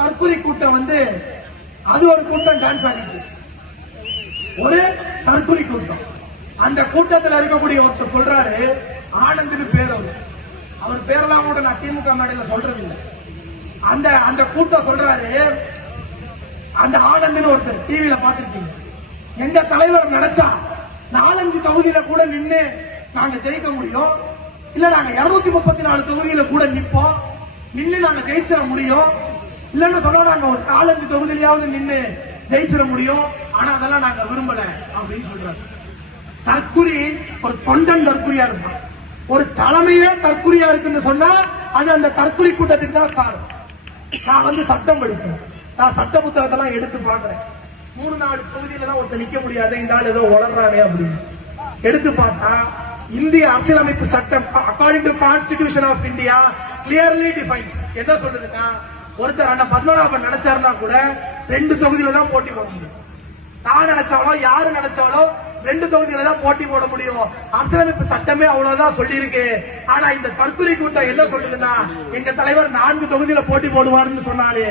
தற்கொலை கூட்டம் வந்து அது ஒரு கூட்டம் டான்ஸ் ஆடிட்டு ஒரு தற்கொலை கூட்டம். அந்த கூட்டத்தில் இருக்கக்கூடிய ஒருத்தர் சொல்றாரு, ஆனந்த்னு பேர் அவர் பேரெல்லாம் கூட நான் திமுக மேடையில சொல்றது இல்லை. அந்த அந்த கூட்டம் சொல்றாரு, அந்த ஆனந்த்னு ஒருத்தர் டிவியில பாத்துருக்கீங்க, எங்க தலைவர் நினைச்சா 4-5 தொகுதியில கூட நின்று நாங்க ஜெயிக்க முடியும், இல்ல நாங்க 234 தொகுதியில கூட நிப்போம், நின்று நாங்க ஜெயிச்சிட முடியும், இல்லன்னு சொல்ல நாங்க ஒரு 4-5 தொகுதியிலாவது நின்று ஜெயிச்சிட முடியும், ஆனா அதெல்லாம் நாங்க விரும்பல அப்படின்னு சொல்றாரு. தற்குறி ஒரு தொண்டன் தற்குறியா இருப்பான், ஒரு தலைமையே தற்குறியா இருக்குன்னு சொன்னா அது அந்த தற்குறி கூட்டத்துக்கு தான் சாரும். நான் வந்து சட்டம் படிச்சேன், நான் சட்ட புத்தகத்தெல்லாம் எடுத்து பாக்குறேன். 3-4 தொகுதியில ஒருத்தர் நிக்க முடியாது, இந்த ஆள் ஏதோ வளர்றானே அப்படின்னு எடுத்து பார்த்தா இந்திய அரசியலமைப்பு சட்டம் according to constitution of India clearly defines என்ன சொல்றதுன்னா, ஒருத்தர் அண்ணன் பத்மநாபன் நினைச்சாருன்னா கூட 2 தொகுதியில தான் போட்டி போட முடியும். நான் நினைச்சாலோ யாரு நினைச்சாலோ 2 தொகுதியில தான் போட்டி போட முடியும். அரசியலமைப்பு சட்டமே அவ்வளவுதான் சொல்லி இருக்கு. ஆனா இந்த தற்கொலை கூட்டம் என்ன சொல்லுதுன்னா, எங்க தலைவர் 4 தொகுதியில போட்டி போடுவாருன்னு சொன்னாரு.